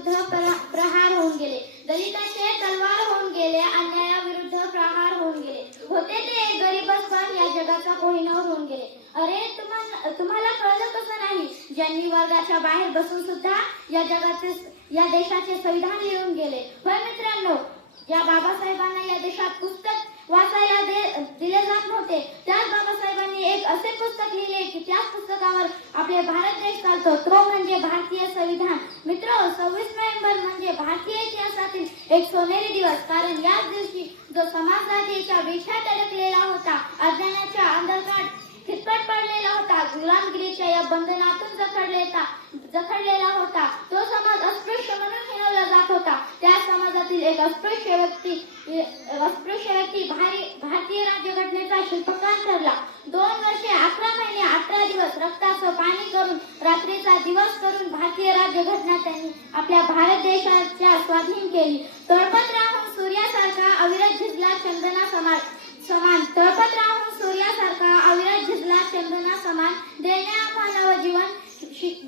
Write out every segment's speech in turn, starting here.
विरुद्ध प्रहार होऊन गेले, दलितांचे तलवार होऊन गेले, अन्यायाविरुद्ध प्रहार होऊन गेले. होते ते एक गरीबच पण या जगाचा कोहिनूर होऊन गेले. अरे तुम्हाला कळलं कसं नाही? ज्यांनी वर्गाच्या बाहेर बसून सुद्धा या देशाचे संविधान लिहून गेले. होय मित्रांनो, ज्या बाबासाहेबांना या देशात पुस्तक वाचायला दिले जात नव्हते, त्याच बाबासाहेबांनी एक असे पुस्तक लिहिले की त्याच पुस्तकावर आपले भारत देश चालतो, तो म्हणजे भारतीय संविधान. मित्र, 26 नोव्हेंबर म्हणजे भारतीय इतिहासातील एक सोनेरी दिवस. कारण याच दिवशी जो समाजजातीच्या विषयात अडकलेला होता, अज्ञानाच्या अंधकारात खितपत पडलेला होता, गुलामगिरीच्या या बंधनातून जखडलेला होता, तो समाज अस्पृश्य म्हणून हिणवला जात होता. त्या समाजातील एक अस्पृश्य व्यक्ती भारतीय राज्यघटनेचा शिल्पकार ठरला. 2 वर्षे 11 महिने 18 दिवस रक्ताचं पाणी करून, रात्रीचा दिवस करून भारतीय राज्यघटना त्यांनी आपल्या भारत देशाच्या स्वाधीन केली. तळपत राहून सूर्यासारखा अविरत झिजला चंदना समान, तळपत राहून सूर्यासारखा अविरत झिजला चंदना समान, देणे आम्हाला जीवन,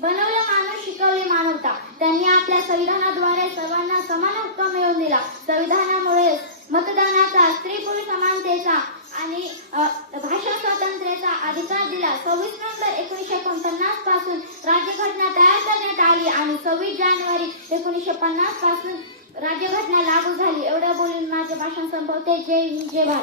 बनवलं माणूस, शिकवली मानवता. त्यांनी आपल्या संविधानाद्वारे सर्वांना समान हक्क मिळवून दिला. संविधानामुळे मतदानाचा, स्त्री पुरुष समानतेचा आणि भाषा स्वातंत्र्याचा अधिकार दिला. 26 नोव्हेंबर 1949 पासून राज्यघटना तयार करण्यात आली आणि 26 जानेवारी 1950 पासून राज्यघटना लागू झाली. एवढं बोलून माझे भाषण संपवते. जय हिंद, जय भारत.